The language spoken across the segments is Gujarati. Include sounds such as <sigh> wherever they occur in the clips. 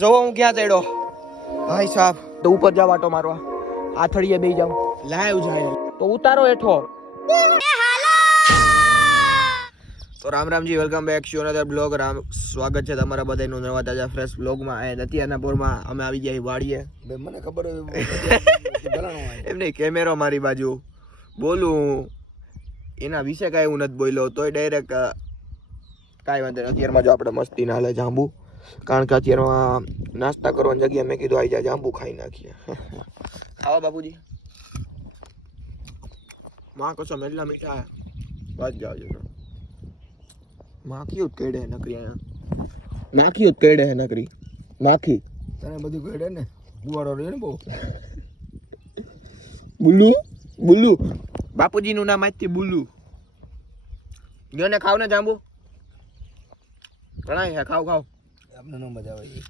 જો હું ક્યાં ચડ્યો ભાઈ સાહેબ તો ઉપર જાવ આટો મારવા. આથડીએ બે જાવ લાઈવ જાય. તો ઉતારો હેઠો. તો Ram Ramji welcome back to another blog Ram સ્વાગત છે તમારા બધાનું નવા તાજા ફ્રેશ બ્લોગમાં એ નતિયાના પોરમાં અમે આવી ગયા વાડીએ. મને ખબર એમને <laughs> એમ નહીં કેમેરો મારી બાજુ. બોલું એના વિશે કાંઈ હું નથી બોલ્યો. તોય ડાયરેક્ટ કાંઈ વાંધો નહીં. અત્યારમાં જો આપણે મસ્તી ના હાલે જાંબુ. કારણ કે અત્યારમાં નાસ્તા કરવાની જગ્યાએ મેં કીધું આવી જાય જાંબુ ખાઈ નાખીએ. ખાવા બાપુજી? માં કસમ એટલા મીઠા હે. બસ જાઓ માખી જ કેડે નકરી અહીંયા. માખી જ કેડે હે નકરી. માખી. તને બધું કેડે ને? બુવાડો રે ને બહુ. બુલ્લુ બુલ્લુ. બાપુજીનું નામ આજથી બુલ્લુ. ગયો ને ખાવ ને જાંબુ? ઘણા હે ખાવ ખાવ. આપણે ન મજા આવે. એ.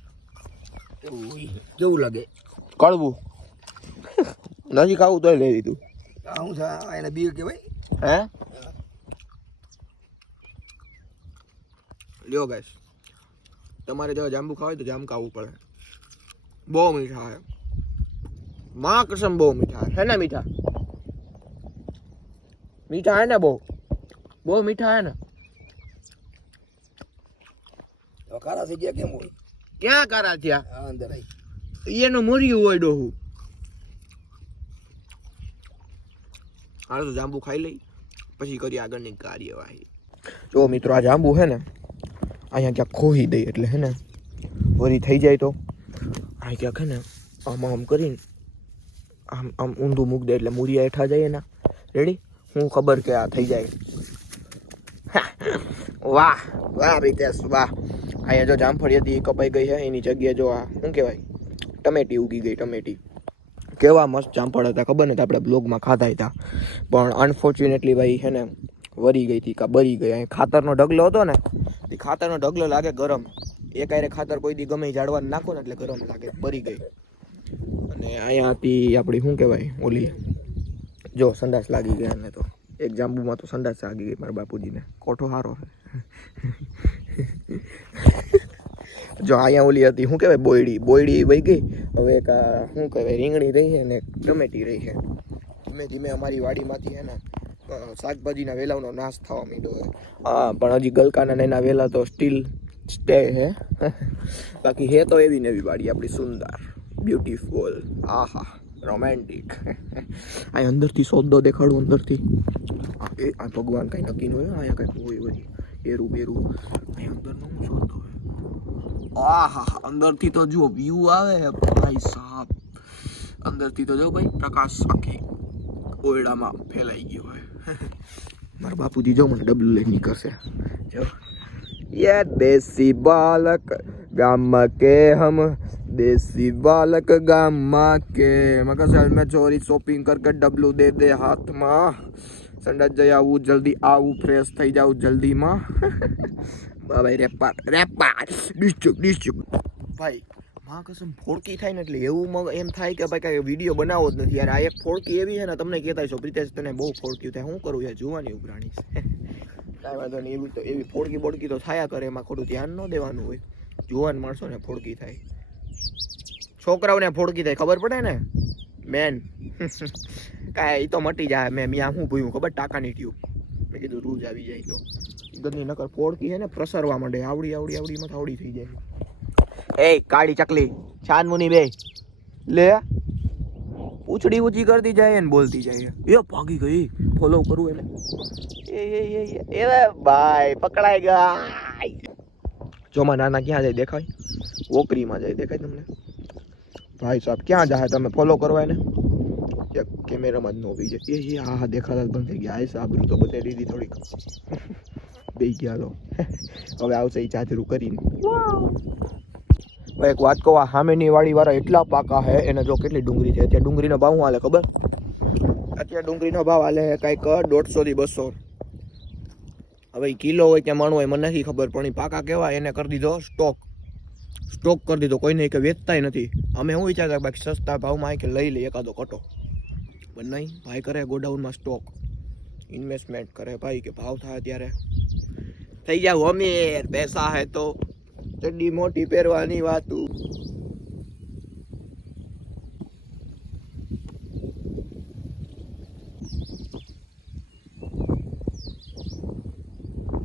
કેવું હોય કેવું લાગે? કડવું. નથી ખાવું તોય લઈ લીધું. આ શું છે આ એને બીર કહેવાય? હે? લ્યો ગાઈસ તમારે જો જાંબુ ખાવ હોય તો જામ ખાવું પડે. બહુ મીઠા હે માં કસમ બહુ મીઠા હે ને મીઠા? મીઠા હે ને બહુ? બહુ મીઠા હે ને? કાળા થઈ ગયા કેમ હોય? ક્યાં કારા થયા? અંદર એનું મર્યું હોય ડોહું. હાલ તો જાંબુ ખાઈ લઈ પછી કરી આગળની કાર્યવાહી. જો મિત્રો આ જાંબુ હે ને અહીંયા ક્યાંક ખોહી દઈ એટલે હે ને વરી થઈ જાય તો. આ ક્યાંક હે ને આમ આમ કરીને આમ આમ ઊંધું મૂક દે એટલે મૂરિયા હેઠા જાય એના. રેડી હું ખબર કે આ થઈ જાય. <laughs> વાહ વાહ રીતેશ વાહ. અહીંયા જો જામફળી હતી એ કપાઈ ગઈ છે, એની જગ્યાએ જો આ, શું કહેવાય? ટમેટી ઉગી ગઈ, ટમેટી. કેવા મસ્ત જામફળ હતા, ખબર નથી આપણે બ્લોગમાં ખાધા હતા. પણ અનફોર્ચ્યુનેટલી ભાઈ, છે ને, વરી ગઈ હતી, કા બરી ગઈ. અહીં ખાતરનો ઢગલો હતો ને એ ખાતરનો ઢગલો લાગે ગરમ. એક આરે ખાતર કોઈ દી ગમે જાડવા નાખો ને એટલે ગરમ લાગે, બરી ગઈ. અને અહીંયા હતી આપણી શું કહેવાય, ઓલી, જો સંડાસ લાગી ગયા ને તો. એક જાંબુમાં તો સંડાસ લાગી ગઈ મારા બાપુજીને. કોઠો સારો છે. <laughs> જો અહીંયા ઓલી હતી, શું કહેવાય, બોયડી? બોયડી વહી ગઈ. હવે એક શું કહેવાય, રીંગણી રહી છે ને ટમેટી રહી છે. ધીમે ધીમે અમારી વાડીમાંથી છે ને શાકભાજીના વેલાઓનો નાશ થવા માંડ્યો છે. હા પણ હજી ગલકાના ને એના વેલા તો સ્ટીલ સ્ટે છે. <laughs> બાકી હે તો એવી ને વાડી, આપણી સુંદર બ્યુટીફુલ આહા રોમેન્ટિક આ <laughs> અંદરથી સોદો દેખાડું અંદરથી. આ ભગવાન કાંઈ નક્કી ન હોય અહીંયા કાંઈક હોય વળી પેરું પેરું ને અંદરનું હું જોતો હોય આહા અંદરથી તો જુઓ વ્યૂ આવે ભાઈ સાહેબ અંદરથી તો જો ભાઈ પ્રકાશ આખી ઓરડામાં ફેલાઈ ગયો હોય મારા બાપુજી જો મને ડબલું લઈને નીકળશે જો યે દેશી બાલક ગામમાં કે હમ देसी बालक गामा के मगर सल में चोरी शॉपिंग करके डब्लू दे दे हाथ में સંડાસ જઈ આવું, જલ્દી આવું ફ્રેશ થઈ જાવ જલ્દીમાં. ભાઈ રેપાર રેપાર. ડિસ્ચુક ડિસ્ચુક ભાઈ, માં કસમ ફોડકી થાય ને એટલે એવું એમ થાય કે ભાઈ કાંઈ વીડિયો બનાવો જ નથી. યાર, આ એક ફોડકી એવી છે ને, તમને કહેતા છો પ્રિતેશ, તને બહુ ફોડકી થાય. શું કરું યાર, જોવાની ઉઘરાણી છે કાંઈ વાંધો નહીં, એવી તો એવી ફોડકી બોડકી તો થયા કરે, એમાં ખોટું ધ્યાન ન દેવાનું હોય. જોવાન માણસો ને ફોડકી થાય. છોકરાઓને ફોડકી થાય, ખબર પડે ને? મેન <laughs> કાંઈ એ તો મટી જાય. મેં ત્યાં શું ભૂયું? ખબર? ટાકાની ટ્યુબ. મેં કીધું, રૂજ આવી જાય તો. ગંદી નકર ફોડકી છે ને, પ્રસરવા માંડે. આવડી આવડી આવડી માં આવડી થઈ જાય. એ કાળી ચકલી. છાન મુની બે લે. ઉછડી ઊંચી કરતી જાય ને, બોલતી જાય. એ ભાગી ગઈ. ફોલો કરું એને. એ એ એ એ. ભાઈ, પકડાઈ ગયા જોમાં નાના ક્યાં જાય, દેખાય? ઓકરીમાં જાય, દેખાય તમને? ભાઈ સાહેબ, ક્યાં જાય તમે? ફોલો કરવા એને. કેમેરામાં જ ન ઊભી જાય. એ હા હા દેખાતા બંધ થઈ ગયા. આ સાબરું તો બધે દીધી થોડીક. બે ગયા લો હવે આવશે એ ચાદરું કરીને. એક વાત કહું, આ સામેની વાડી વાળા એટલા પાકા હે, એને જો કેટલી ડુંગળી છે. અત્યારે ડુંગળીનો ભાવ શું હાલે ખબર? અત્યારે ડુંગળીનો ભાવ હાલે કાંઈક દોઢસો થી બસો. હવે કિલો હોય કે મણ હોય મને નથી ખબર, પણ એ પાકા કહેવાય એને કરી દીધો સ્ટોક સ્ટોક કરી દીધો. કોઈને કે વેચતાય નથી. અમે શું વિચારતા બાકી સસ્તા ભાવમાં કે લઈ લઈએ એકાદો કટો. પણ નહીં ભાઈ કરે ગોડાઉનમાં સ્ટોક. ઇન્વેસ્ટમેન્ટ કરે ભાઈ કે ભાવ થાય ત્યારે. થઈ જાવ અમીર પૈસા હે તો. ચડ્ડી મોટી પહેરવાની વાત.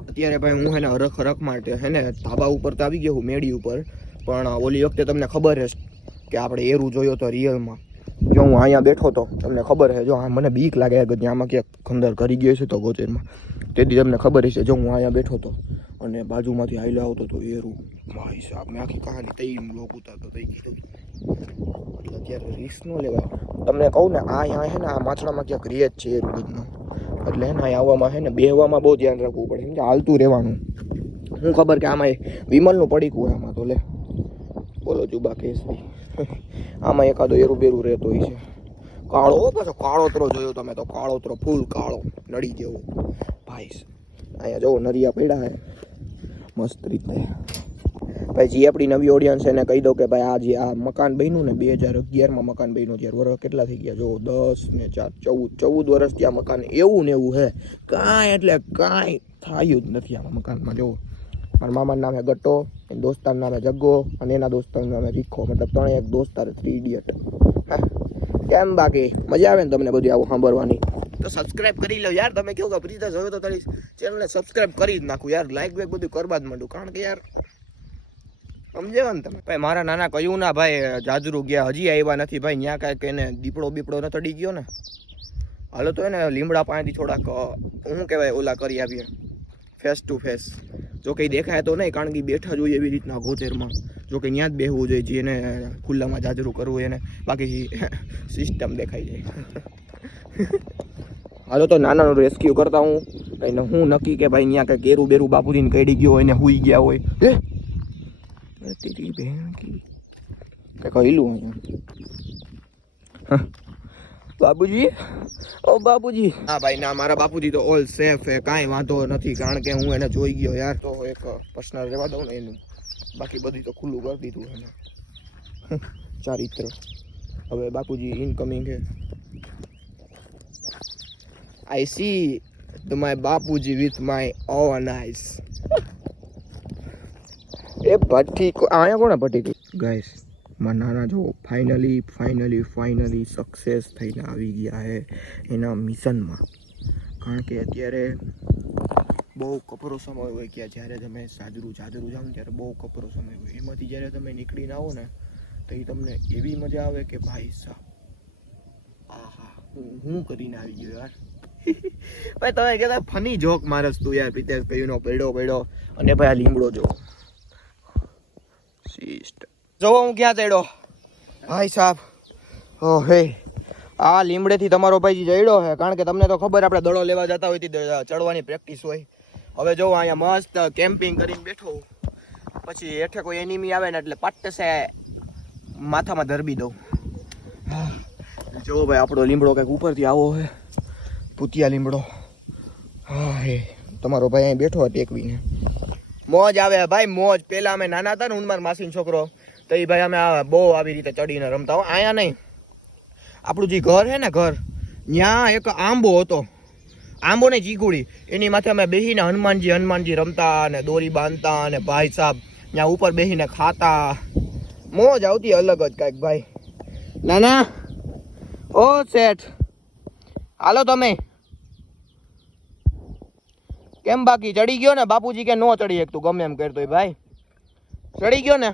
અત્યારે ભાઈ હું હે ને હરખ હરખ માટે હે ને ધાબા ઉપર તો આવી ગયો હું મેડી ઉપર. પણ ઓલી વખતે તમને ખબર હશે કે આપણે એરું જોયો તો રિયલમાં. જો હું અહીંયા બેઠો તો તમને ખબર છે જો મને બીક લાગે કે આમાં ક્યાંક ખંદર કરી ગયો છે તો ગોચરમાં તેથી તમને ખબર હશે, જો હું અહીંયા બેઠો તો અને બાજુમાંથી હાઈલો આવતો તો એરું. ભાઈ સાહેબ, મેં આખી કહાની તઈ લોક ઉતારતો તઈ કીધું અત્યારે રિસ્ક ન લેવાય. તમને કહું ને, આ અહીંયા છે ને, આ માછડામાં ક્યાંક રીએ છે એરું બધું. એટલે એને આવવામાં છે ને, બેહવામાં બહુ ધ્યાન રાખવું પડે. કેમ હાલતું રહેવાનું. હું ખબર કે આમાં એ વિમલનું પડીકું આમાં તો લે. બોલો જુબા કેસરી આમાં એકાદો એરું બેરું રહેતો હોય છે. કાળો પાછો, કાળોતરો જોયો તમે તો, કાળોતરો, ફૂલ કાળો નડી જેવો. ભાઈ અહીંયા જોવો, નરિયા પડ્યા હે. મસ્ત રીતે. ભાઈ, જે આપણી નવી ઓડિયન્સ એને કહી દઉં કે ભાઈ, આ જે આ મકાન બન્યું ને, બે હજાર અગિયારમાં મકાન બન્યું, ત્યારે વર્ષ કેટલા થઈ ગયા? જો, દસ ને ચાર, ચૌદ ચૌદ વર્ષ ત્યાં મકાન એવું ને એવું હે. કાંઈ એટલે કાંઈ થયું જ નથી આમાં મકાનમાં જોવો મારા મામાનું નામ હે ગટ્ટો, એના દોસ્તારનું નામ હે જગ્ગો અને એના દોસ્તારનું નામ હે રીખો મતલબ ત્રણેય એક દોસ્તાર થ્રી ઇડિયટ કેમ બાકી? મજા આવે ને તમને બધું આવું સાંભળવાની? તો સબસ્ક્રાઇબ કરી લો યાર. તમે કેવું કે પ્રીતા જોયો તો તારી ચેનલને સબસ્ક્રાઇબ કરી જ નાખું યાર. લાઈક વેક બધું કરવા જ માંડું. કારણ કે યાર, સમજ્યા ને તમે? ભાઈ, મારા નાના કહ્યું ના ભાઈ, જાજરૂ ગયા. હજી આવ્યા નથી ભાઈ. ત્યાં કાંઈક એને દીપડો બીપડો ન તડી ગયો ને. હાલો તો એને લીમડા પાણીથી થોડાક હું કહેવાય, ઓલા કરી આવીએ. ફેસ ટુ ફેસ જો કંઈ દેખાય તો નહીં, કારણ કે બેઠા જોઈએ એવી રીતના ગોચેરમાં જો કે ત્યાં જ બેહવું જોઈએ, જેને ખુલ્લામાં જાજરું કરવું એને. બાકી સિસ્ટમ દેખાઈ જાય. <laughs> હાલો તો નાનાનું રેસ્ક્યુ કરતા હું. કંઈ હું નક્કી કે ભાઈ ત્યાં કંઈ કેરું બેરું બાપુજીને કડી ગયો હોય ને હુઈ ગયા હોય. હે? તેરી બહેન કી. કંઈક હૈલું અહીંયા? બાબુજી? ઓ બાબુજી. હા ભાઈ ના મારા બાપુજી તો ઓલ સેફ હે કાંઈ વાંધો નથી કારણ કે હું એને જોઈ ગયો યાર તો એક પર્સનલ રહેવા દઉં ને એનું. બાકી બધું તો ખુલ્લું કરી દીધું એને. ચારિત્ર. હવે બાપુજી ઇનકમિંગ છે. આઈ સી માય બાપુજી વિથ માય ઓન આઈસ એ ભઠ્ઠી અહીંયા કોને ભઠ્ઠી? ગાઈસ નાના જો ફાઇનલી ફાઇનલી ફાઇનલી સક્સેસ થઈને આવી ગયા છે એના મિશનમાં કારણ કે અત્યારે બહુ કપરો સમય હોય કે જ્યારે તમે સાજરું જાજરું જાઓ ત્યારે બહુ કપરો સમય હોય. એમાંથી જ્યારે તમે નીકળીને આવો ને, તો એ તમને એવી મજા આવે કે ભાઈ સાહેબ આહા, હું હું કરીને આવી ગયો યાર. <laughs> ભાઈ તમે કહેતા ફની જોક મારસ તું યાર પ્રિતેશ કહ્યું નો પડ્યો અને ભાઈ આ લીમડો જો. સિસ્ટ જોવો હું ક્યાં ચડ્યો? ભાઈ સાહેબ ઓ હે આ લીમડેથી તમારો ભાઈ જડ્યો છે, કારણ કે તમને તો ખબર આપણે દડો લેવા જતા હોય તે ચડવાની પ્રેક્ટિસ હોય. હવે જો અહીંયા મસ્ત કેમ્પિંગ કરીને બેઠો પછી હેઠે કોઈ એનિમી આવે ને એટલે પટ્ટસે માથામાં ધરબી દઉં. જો ભાઈ, આપણો લીમડો કંઈક ઉપરથી આવો છે. પૂતિયા લીમડો. હા હે તમારો ભાઈ અહીં બેઠો ટેકવીને. મોજ આવે, ભાઈ, મોજ. પહેલાં અમે નાના હતા ને ઉનમાર માસીન માસીનો છોકરો. તો એ ભાઈ અમે બહુ આવી રીતે ચડીને રમતા હોય અહીંયા નહીં. આપણું જે ઘર છે ને ઘર, ત્યાં એક આંબો હતો. આંબો ને ચીકુડી. એની માથે અમે બેસીને હનુમાનજી હનુમાનજી રમતા અને દોરી બાંધતા અને ભાઈ સાહેબ ત્યાં ઉપર બેસીને ખાતા. મોજ આવતી અલગ જ કાંઈક ભાઈ. નાના, ઓ શેઠ, હાલો તમે. કેમ બાકી? ચડી ગયો ને? બાપુજી કે નો ચડી એક તું ગમે એમ કરતો ભાઈ. ચડી ગયો ને?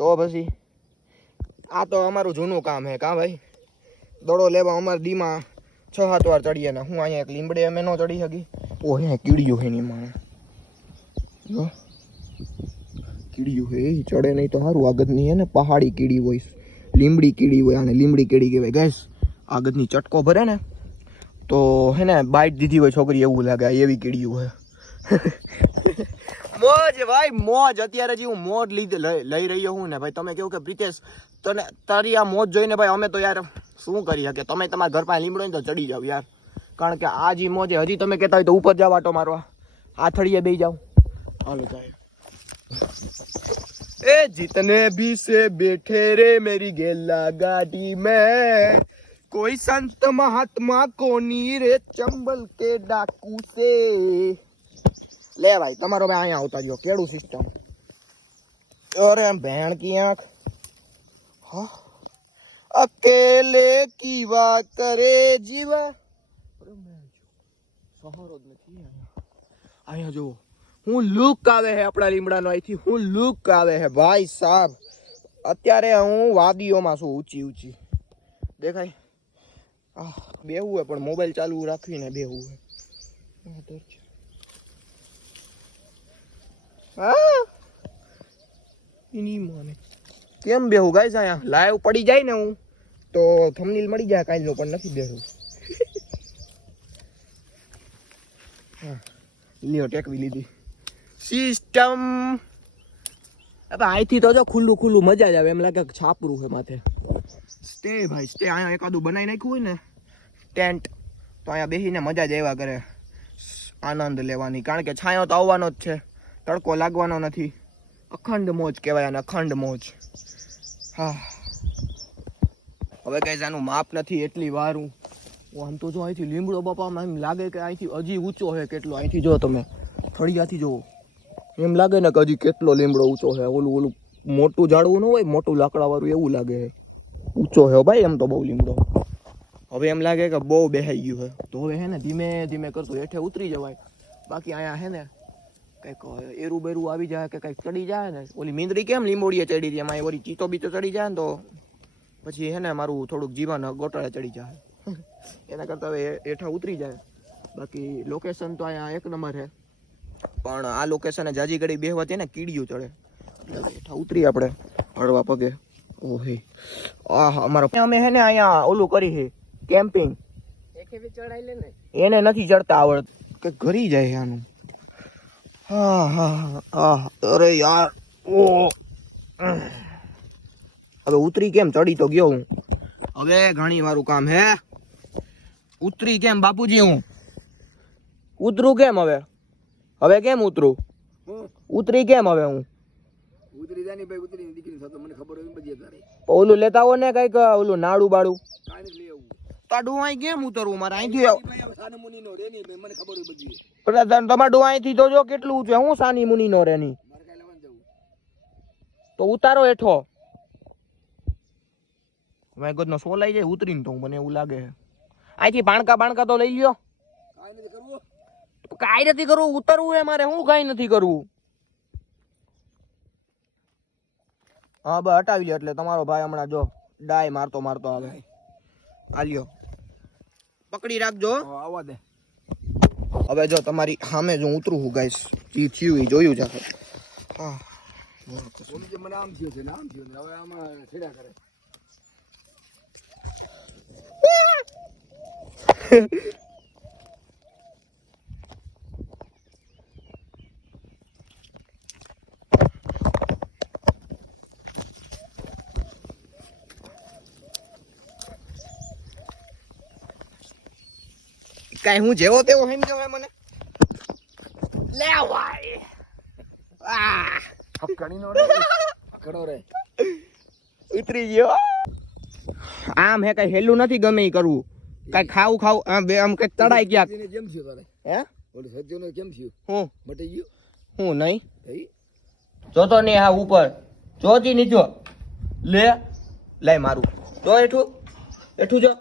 તો પછી આ તો અમારું જૂનું કામ હે, કાં ભાઈ? દડો લેવા અમારા દીમાં છ સાત વાર ચડીએ ને હું અહીંયા એક લીમડે અમે ન ચડી શકી ઓ અહીંયા કીડીયું હે ની માણે જો. કીડીયું હે ચડે નહીં તો સારું આગળની હે ને પહાડી કીડી હોય લીમડી કીડી હોય, આને લીમડી કીડી કહેવાય. ગેસ આગળની ચટકો ભરે ને, તો હે ને બાઈટ દીધી હોય છોકરી એવું લાગે એવી કીડીયું હે. <laughs> મોજ ભાઈ, મોજ. અત્યારે જે હું મોજ લઈ લઈ રહ્યો હું ને ભાઈ, તમે કેવું કે પ્રિતેશ, તને, તારી આ મોજ જોઈને ભાઈ અમે તો યાર શું કરી શકીએ? તમે તમારા ઘર પાસે લીમડો ને તો ચડી જાવ યાર. કારણ કે આ જે મોજે હજી તમે કહેતા હોય તો ઉપર જાવ આટો મારવા. આથડીએ બે જાવ હાલો જાય એ જીતને ભી સે બેઠે રે મેરી ગેલા ગાડી મેં. કોઈ સંત મહાત્મા કોની રે ચંબલ કે ડાકુ સે? લે ભાઈ તમારો ભાઈ અહીંયા આવતા રહ્યો. કેડું સિસ્ટમ અરે ભેણ કી આંખ. હા. અકેલે કી વાત કરે જીવા. સહારો જ નથી અહીંયા. જુઓ. હું લુક આવે છે આપણા લીમડાનો. અહીંથી હું લુક આવે છે ભાઈ સાહેબ અત્યારે હું વાદીઓમાં છું ઊંચી ઊંચી. દેખાય? આહ બેવું હે પણ મોબાઈલ ચાલુ રાખીને બેવું હે. આ. હા. એની મને. કેમ બેહું ગાઈસ અહીંયા? લાઈવ પડી જાય ને હું. તો થંબનેલ મળી જાય કાલનો પણ નથી બેહું. <laughs> હા. લ્યો ટેકવી લીધી. સિસ્ટમ હવે અહીંથી તો જો ખુલ્લું ખુલ્લું મજા જ આવે. એમ લાગે છાપરું છે માથે. સ્ટે ભાઈ સ્ટે. અહીંયા એકાદું બનાવી નાખ્યું હોય ને ટેન્ટ તો અહીંયા બેસીને મજા જ આવ્યા કરે. આનંદ લેવાની. કારણ કે છાંયો તો આવવાનો જ છે. તડકો લાગવાનો નથી. અખંડ મોજ કહેવાય અને અખંડ મોજ. હા. હવે કઈ આનું માપ નથી એટલી વાર. હું આમ તો જો અહીંથી લીમડો બાપામાં એમ લાગે કે અહીંથી હજી ઊંચો છે કેટલો. અહીંથી જો તમે, ફળિયાથી જુઓ. એમ લાગે ને કે હજી કેટલો લીમડો ઊંચો છે ઓલું ઓલું મોટું ઝાડવું ન હોય, મોટું લાકડાવાળું એવું લાગે ઊંચો છે ભાઈ, એમ તો બહુ લીમડો. હવે એમ લાગે કે બહુ બેહાઈ ગયું છે તો હવે હે ને ધીમે ધીમે કરતું હેઠે ઉતરી જવાય. બાકી અહીંયા હે ને કંઈક એરું બેરું આવી જાય કે કંઈક ચડી જાય ને ઓલી મીંદડી કેમ લીંબોડીએ ચડી હતી એમાં ઓલી ચીતો બીતો ચડી જાય ને તો પછી હે ને મારું થોડુંક જીવન ગોટાળે ચડી જાય. <laughs> એના કરતાં હવે હેઠા ઉતરી જાય. બાકી લોકેશન તો અહીંયા એક નંબર છે પણ આ લોકેશને જાજી ઘડી બેહવાથી ને કીડિયું ચડે. એટલે હેઠા ઉતરી આપણે હળવા પગે. ઓહે. આ અમારા અમે હે ને અહીંયા ઓલું કરી છે કેમ્પિંગ એને નથી ચડતા આવડત. કે ઘરી જાય આનું. અરે યાર ઓ. હવે ઉતરી કેમ? ચડી તો ગયો હું. હવે ઘણી વારું કામ હે. ઉતરી કેમ બાપુજી હું? ઉતરું કેમ હવે? હવે કેમ ઉતરું? ઉતરી કેમ હવે હું? ઉતરી જાની ભાઈ ઉતરી દીકરી મને ખબર હોય ઓલું લેતા હો ને કંઈક ઓલું નાડું બાડું. લઈ આવું કેમ ઉતરવું મારે અહીંથી આવ- ભાઈ અહીંથી તમારે તો જો કેટલું છે હું સાની મુની નો રેની તો ઉતારો હેઠો. મેં નો સોલાઈ જાય ઉતરીને તો મને એવું લાગે અહીંથી ભાણકા બાણકા તો લઈ લ્યો. કાંઈ નથી કરવું ઉતરવું એ મારે હું કાંઈ નથી કરવું? હા બસ હટાવી લ્યો એટલે તમારો ભાઈ હમણાં જો ડાય મારતો મારતો આવે. આ લ્યો પકડી રાખજો આવવા દે. હવે જો તમારી સામે જો ઉતરું હું ગાઈશ જી થયું એ જોયું છે. હા. મને આમ થયું છે ને આમ થયું હવે આમાં છેડા કરે. <laughs> કાંઈ હું જેવો તેવો હેમ કહેવાય મને લેવાય આ હફકાણી નો રે ખડો રે. ઉતરી ગયો. આમ હે કઈ હેલું નથી ગમે ઈ કરવું. કઈ ખાવું ખાવું આમ બે આમ કઈ તડાઈ ગયા કેમ થયું તારે? હે? ઓલી સજીને કેમ થયું? હું? મટી ગયું? હું નહીં. જોતો નહીં હા ઉપર. જોતી નીચો લે. લે મારું. જો એઠું. એઠું જો.